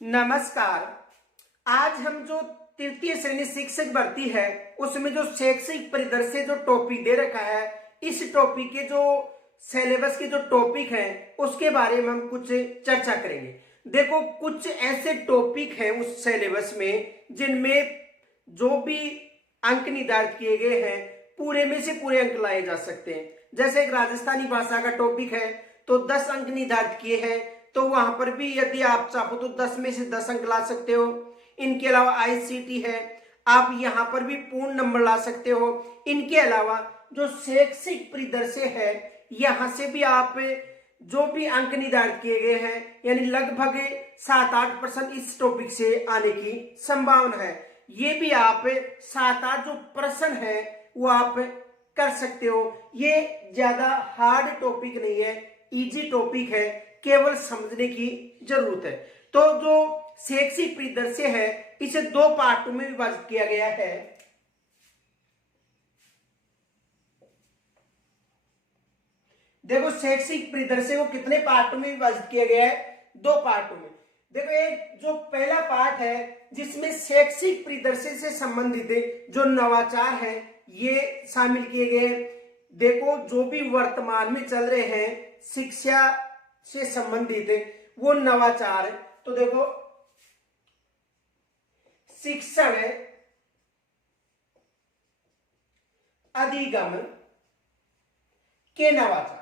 नमस्कार। आज हम जो तृतीय श्रेणी शिक्षक भर्ती है उसमें जो शैक्षिक परिदृश्य जो टॉपिक दे रखा है, इस टॉपिक के जो सिलेबस के जो टॉपिक है उसके बारे में हम कुछ चर्चा करेंगे। देखो, कुछ ऐसे टॉपिक हैं उस सिलेबस में जिनमें जो भी अंक निर्धारित किए गए हैं पूरे में से पूरे अंक लाए जा सकते हैं। जैसे एक राजस्थानी भाषा का टॉपिक है तो 10 अंक निर्धारित किए हैं, तो वहां पर भी यदि आप चाहो तो 10 में से 10 अंक ला सकते हो। इनके अलावा आईसीटी है, आप यहां पर भी पूर्ण नंबर ला सकते हो। इनके अलावा जो शैक्षिक परिदृश्य है यहां से भी आप जो भी अंक निर्धारित किए गए हैं यानी लगभग 7-8% इस टॉपिक से आने की संभावना है। ये भी आप 7-8 जो प्रश्न है वो आप कर सकते हो। ये ज्यादा हार्ड टॉपिक नहीं है, इजी टॉपिक है, केवल समझने की जरूरत है। तो जो शैक्षिक परिदृश्य है इसे 2 पार्टों में विभाजित किया गया है। देखो, शैक्षिक परिदृश्य को कितने पार्टों में विभाजित किया गया है? 2 पार्टों में। देखो, एक जो पहला पार्ट है जिसमें शैक्षिक परिदृश्य से संबंधित जो नवाचार है ये शामिल किए गए हैं। देखो, जो भी वर्तमान में चल रहे हैं शिक्षा से संबंधित वो नवाचार है। तो देखो, शिक्षण अधिगम के नवाचार।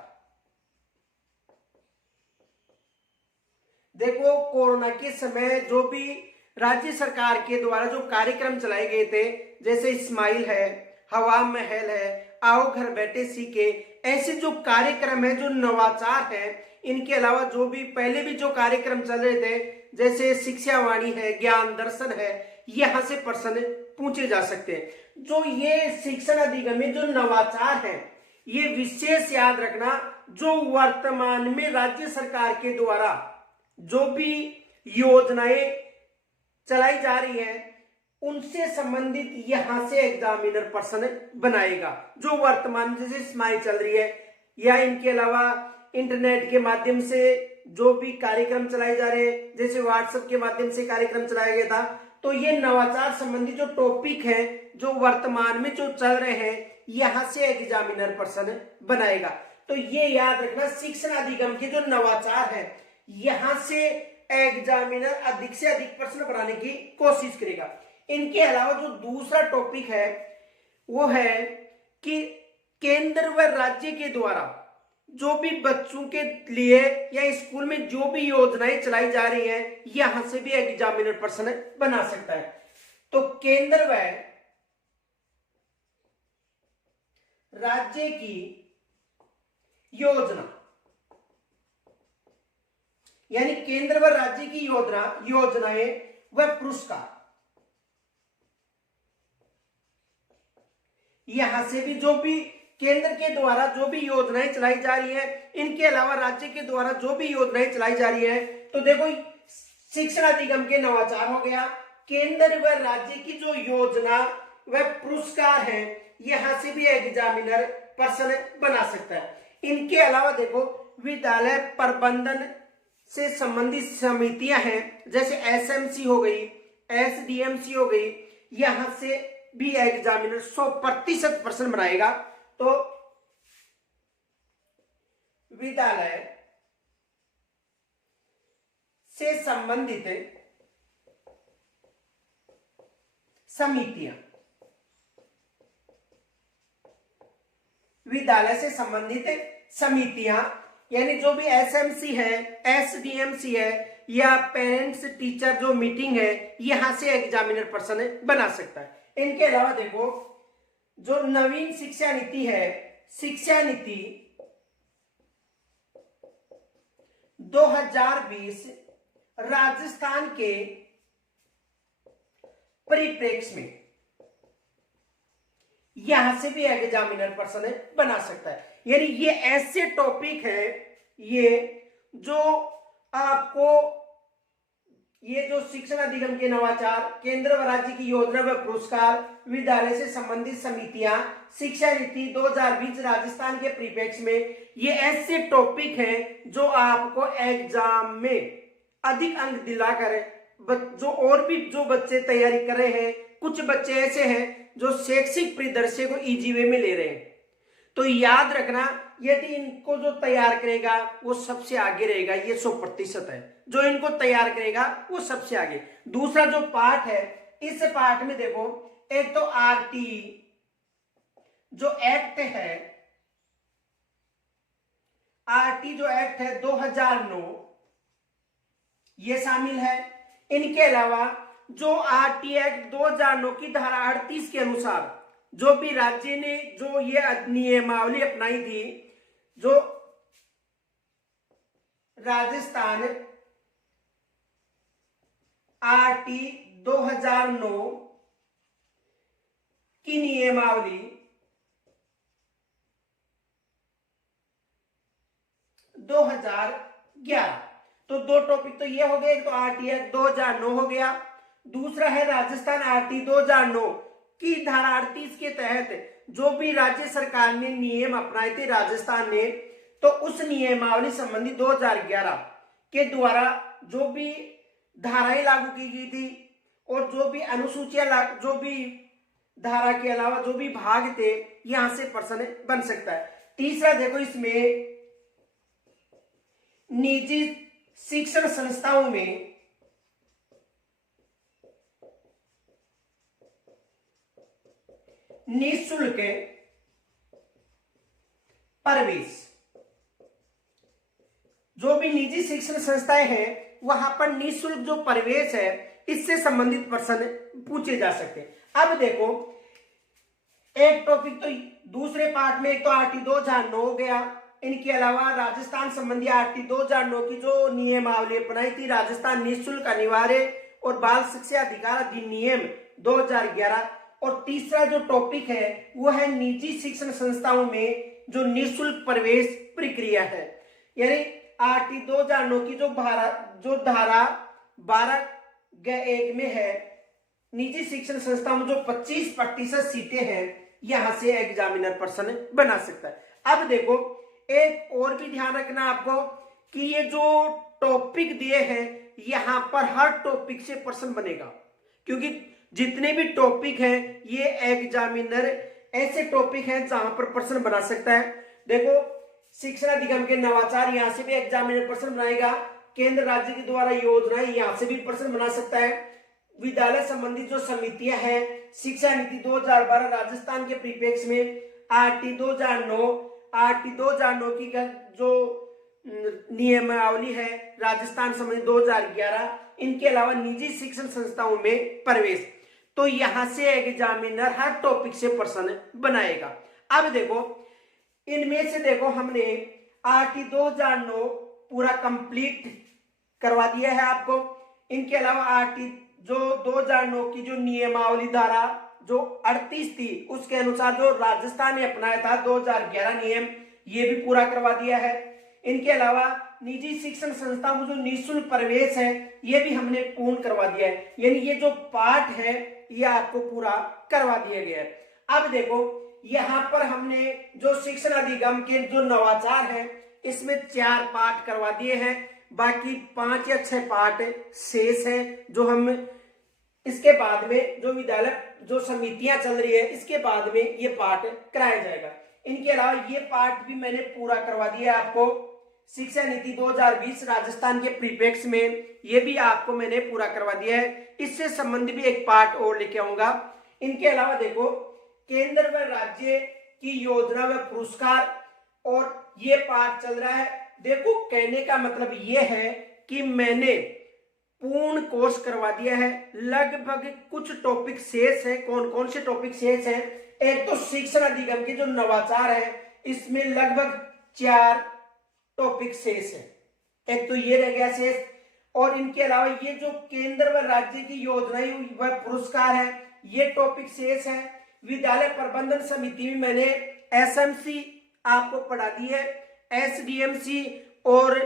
देखो, कोरोना के समय जो भी राज्य सरकार के द्वारा जो कार्यक्रम चलाए गए थे, जैसे स्माइल है, हवा महल है, आओ घर बैठे सीखे, ऐसे जो कार्यक्रम है जो नवाचार है। इनके अलावा जो भी पहले भी जो कार्यक्रम चल रहे थे जैसे शिक्षा वाणी है, ज्ञान दर्शन है, यहां से प्रश्न पूछे जा सकते हैं। जो ये शिक्षण अधिगम में जो नवाचार है ये विशेष याद रखना, जो वर्तमान में राज्य सरकार के द्वारा जो भी योजनाएं चलाई जा रही हैं उनसे संबंधित यहां से एग्जामिनर प्रश्न बनाएगा। जो वर्तमान में जैसे स्माइल चल रही है या इनके अलावा इंटरनेट के माध्यम से जो भी कार्यक्रम चलाए जा रहे हैं, जैसे व्हाट्सएप के माध्यम से कार्यक्रम चलाया गया था, तो ये नवाचार संबंधी जो टॉपिक है जो वर्तमान में जो चल रहे हैं यहां से एग्जामिनर प्रश्न बनाएगा। तो ये याद रखना, शिक्षण अधिगम के जो नवाचार है यहां से एग्जामिनर अधिक से अधिक प्रश्न बनाने की कोशिश करेगा। इनके अलावा जो दूसरा टॉपिक है वो है कि केंद्र व राज्य के द्वारा जो भी बच्चों के लिए या स्कूल में जो भी योजनाएं चलाई जा रही है यहां से भी एग्जामिनर प्रश्न बना सकता है। तो केंद्र व राज्य की योजना यानी केंद्र व राज्य की योजनाएं व पुरस्कार, यहां से भी जो भी केंद्र के द्वारा जो भी योजनाएं चलाई जा रही है, इनके अलावा राज्य के द्वारा जो भी योजनाएं चलाई जा रही है, तो देखो शिक्षण अधिगम के नवाचार हो गया, केंद्र व राज्य की जो योजना व पुरस्कार है यहां से भी एग्जामिनर प्रश्न बना सकता है। इनके अलावा देखो, विद्यालय प्रबंधन से संबंधित समितियां हैं, जैसे एसएमसी हो गई, एसडीएमसी हो गई, यहां से भी एग्जामिनर 100% प्रश्न बनाएगा। तो विद्यालय से संबंधित समितियां, विद्यालय से संबंधित समितियां यानी जो भी एसएमसी है, एसडीएमसी है या पेरेंट्स टीचर जो मीटिंग है यहां से एग्जामिनर प्रश्न बना सकता है। इनके अलावा देखो, जो नवीन शिक्षा नीति है, शिक्षा नीति 2020 राजस्थान के परिप्रेक्ष्य में यहां से भी एग्जामिनर प्रश्न बना सकता है। यानी ये ऐसे टॉपिक है ये जो आपको ये जो शिक्षण अधिगम के नवाचार, केंद्र व राज्य की योजना व पुरस्कार, विद्यालय से संबंधित समितियां, शिक्षा नीति 2020 राजस्थान के परिप्रेक्ष्य में, ये ऐसे टॉपिक हैं जो आपको एग्जाम में अधिक अंक दिलाकर जो और भी जो बच्चे तैयारी कर रहे हैं, कुछ बच्चे ऐसे हैं जो शैक्षिक परिदृश्य को इजी वे में ले रहे हैं। तो याद रखना, यदि इनको जो तैयार करेगा वो सबसे आगे रहेगा, ये 100% है। जो इनको तैयार करेगा वो सबसे आगे। दूसरा जो पार्ट है, इस पार्ट में देखो, एक तो आरटी जो एक्ट है, आरटी जो एक्ट है 2009, ये शामिल है। इनके अलावा जो आरटी एक्ट 2009 की धारा 38 के अनुसार जो भी राज्य ने जो ये नियमावली अपनाई थी, जो राजस्थान आरटी 2009 की नियमावली 2011, तो दो टॉपिक तो ये हो गए, एक तो आरटी एक्ट 2009 हो गया, दूसरा है राजस्थान आरटी 2009 की धारा 38 के तहत जो भी राज्य सरकार ने नियम अपनाए थे राजस्थान ने, तो उस नियमावली संबंधी 2011 के द्वारा जो भी धाराएं लागू की गई थी और जो भी अनुसूचियां, जो भी धारा के अलावा जो भी भाग थे, यहां से प्रश्न बन सकता है। तीसरा देखो, इसमें निजी शिक्षण संस्थाओं में निःशुल्क प्रवेश, जो भी निजी शिक्षण संस्थाएं हैं वहां पर निःशुल्क जो प्रवेश है, इससे संबंधित प्रश्न पूछे जा सकते हैं। अब देखो, एक टॉपिक तो दूसरे पार्ट में, एक तो आरटी 2009 हो गया, इनके अलावा राजस्थान संबंधी आरटी 2009 की जो नियमावली अपनाई थी, राजस्थान निःशुल्क अनिवार्य और बाल शिक्षा अधिकार अधिनियम 2011, और तीसरा जो टॉपिक है वो है निजी शिक्षण संस्थाओं में जो निःशुल्क प्रवेश प्रक्रिया है। यानी आरटी 2009 की जो धारा 12(1) में है, निजी शिक्षण संस्थाओं में जो 25% सीटें हैं, यहां से एग्जामिनर प्रश्न बना सकता है। अब देखो, एक और भी ध्यान रखना आपको कि ये जो टॉपिक दिए हैं, यहां पर हर टॉपिक से प्रश्न बनेगा, क्योंकि जितने भी टॉपिक हैं ये एग्जामिनर ऐसे टॉपिक हैं जहां पर प्रश्न बना सकता है। देखो, शिक्षा अधिगम के नवाचार, यहां से भी एग्जामिनर प्रश्न बनाएगा। केंद्र राज्य के द्वारा योजनाएं, यहां से भी प्रश्न बना सकता है। विद्यालय संबंधी जो समितियां हैं, शिक्षा नीति 2012 राजस्थान के परिप्रेक्ष्य में आरटी 2009 की जो नियमावली है राजस्थान संबंधी 2011, इनके अलावा निजी शिक्षण संस्थाओं में प्रवेश, तो यहां से एग्जामिनर हर टॉपिक से प्रश्न बनाएगा। अब देखो, इनमें से देखो हमने आरटी 2009 पूरा कंप्लीट करवा दिया है आपको। इनके अलावा आरटी जो 2009 की जो नियमावली धारा जो 38 थी, उसके अनुसार जो राजस्थान ने अपनाया था 2011 नियम, ये भी पूरा करवा दिया है। इनके अलावा निजी शिक्षण संस्थाओं में जो निःशुल्क प्रवेश है, ये भी हमने पूर्ण करवा दिया है। यानी ये जो पार्ट है ये आपको पूरा करवा दिया गया है। अब देखो, यहां पर हमने जो शिक्षण अधिगम के जो नवाचार है, इसमें 4 पार्ट करवा दिए हैं, बाकी 5 या 6 पार्ट शेष है, जो हम इसके बाद में जो विद्यालय जो समितियां चल रही है, इसके बाद में ये पार्ट कराया जाएगा। इनके अलावा ये पार्ट भी मैंने पूरा करवा दिया आपको। शिक्षा नीति 2020 राजस्थान के परिप्रेक्ष्य में, ये भी आपको मैंने पूरा करवा दिया है। इससे संबंधित भी एक पार्ट और लेके आऊंगा। इनके अलावा देखो, केंद्र व राज्य की योजना व पुरस्कार, और ये पार्ट चल रहा है। देखो, कहने का मतलब ये है कि मैंने पूर्ण कोर्स करवा दिया है। लगभग कुछ टॉपिक शेष है। कौन कौन से टॉपिक शेष है? एक तो शिक्षण अधिगम के जो नवाचार है, इसमें लगभग 4 टॉपिक शेष है। एक तो ये रह गया शेष, और इनके अलावा ये जो केंद्र व राज्य की योजनाएं व पुरस्कार है, ये टॉपिक शेष है। विद्यालय प्रबंधन समिति में मैंने एसएमसी आपको पढ़ा दी है, एसडीएमसी और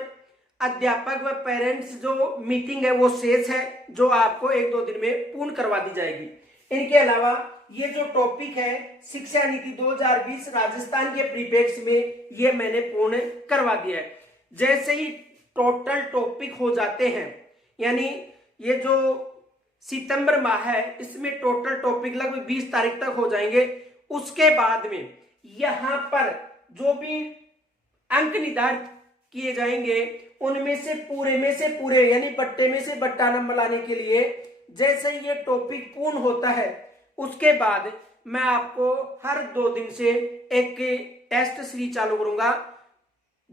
अध्यापक व पेरेंट्स जो मीटिंग है वो शेष है, जो आपको 1-2 दिन में पूर्ण करवा दी जाएगी। इनके अलावा ये जो टॉपिक है शिक्षा नीति 2020 राजस्थान के परिप्रेक्ष्य में, ये मैंने पूर्ण करवा दिया है। जैसे ही टोटल टॉपिक हो जाते हैं, यानी ये जो सितंबर माह है इसमें टोटल टॉपिक लगभग 20 तारीख तक हो जाएंगे। उसके बाद में यहां पर जो भी अंक निर्धारित किए जाएंगे उनमें से पूरे यानी बट्टे में से बट्टा नंबर लाने के लिए जैसे ये टॉपिक पूर्ण होता है उसके बाद मैं आपको हर 2 दिन से एक टेस्ट सीरीज चालू करूंगा,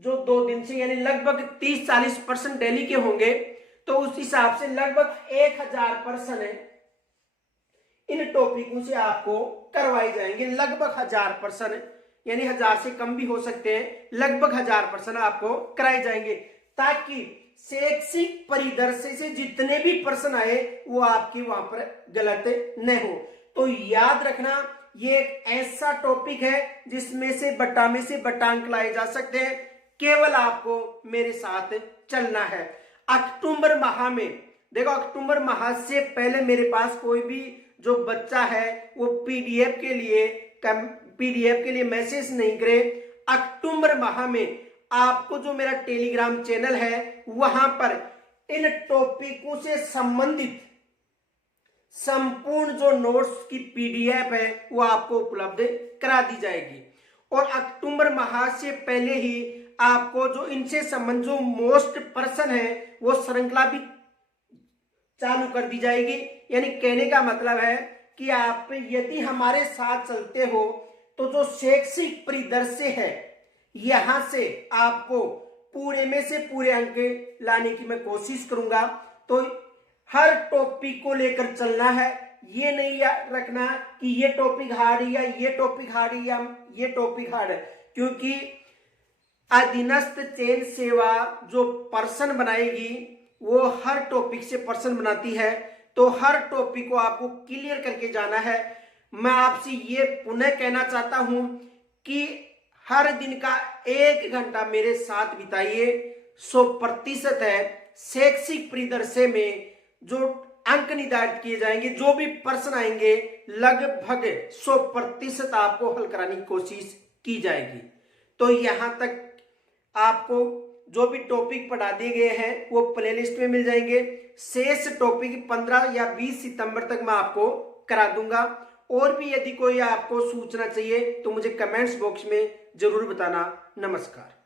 जो 2 दिन से यानी लगभग 30-40% डेली के होंगे। तो उस हिसाब से लगभग 1000 प्रश्न इन टॉपिकों से आपको करवाए जाएंगे। लगभग 1000 प्रश्न, यानी 1000 से कम भी हो सकते हैं, लगभग 1000 प्रश्न आपको कराए जाएंगे, ताकि शैक्षिक परिदृश्य से जितने भी प्रश्न आए वो आपकी वहां पर गलत न हो। तो याद रखना, ये एक ऐसा टॉपिक है जिसमें से बट्टा में से बट्टा अंक लाए जा सकते हैं। केवल आपको मेरे साथ चलना है। अक्टूबर माह में देखो, अक्टूबर माह से पहले मेरे पास कोई भी जो बच्चा है वो पीडीएफ के लिए मैसेज नहीं करे। अक्टूबर माह में आपको जो मेरा टेलीग्राम चैनल है वहां पर इन टॉपिकों से संबंधित संपूर्ण जो नोट्स की पीडीएफ है वो आपको उपलब्ध करा दी जाएगी। और अक्टूबर माह से पहले ही आपको जो इनसे संबंधित जो मोस्ट प्रश्न है वो श्रृंखला भी चालू कर दी जाएगी। यानी कहने का मतलब है कि आप यदि हमारे साथ चलते हो तो जो शैक्षिक परिदृश्य है यहां से आपको पूरे में से पूरे अंक लाने की मैं कोशिश करूंगा। तो हर टॉपिक को लेकर चलना है, ये नहीं रखना कि ये टॉपिक हार्ड या ये टॉपिक हार्ड या ये टॉपिक हार्ड है, क्योंकि अधीनस्थ चयन सेवा जो पर्सन बनाएगी वो हर टॉपिक से पर्सन बनाती है। तो हर टॉपिक को आपको क्लियर करके जाना है। मैं आपसे ये पुनः कहना चाहता हूं कि हर दिन का 1 घंटा मेरे साथ बिताइए। 100% है शैक्षिक परिदृश्य में जो अंक निर्धारित किए जाएंगे, जो भी प्रश्न आएंगे लगभग 100% आपको हल कराने की कोशिश की जाएगी। तो यहां तक आपको जो भी टॉपिक पढ़ा दिए गए हैं वो प्लेलिस्ट में मिल जाएंगे। शेष टॉपिक 15 या 20 सितंबर तक मैं आपको करा दूंगा। और भी यदि कोई आपको सूचना चाहिए तो मुझे कमेंट्स बॉक्स में जरूर बताना। नमस्कार।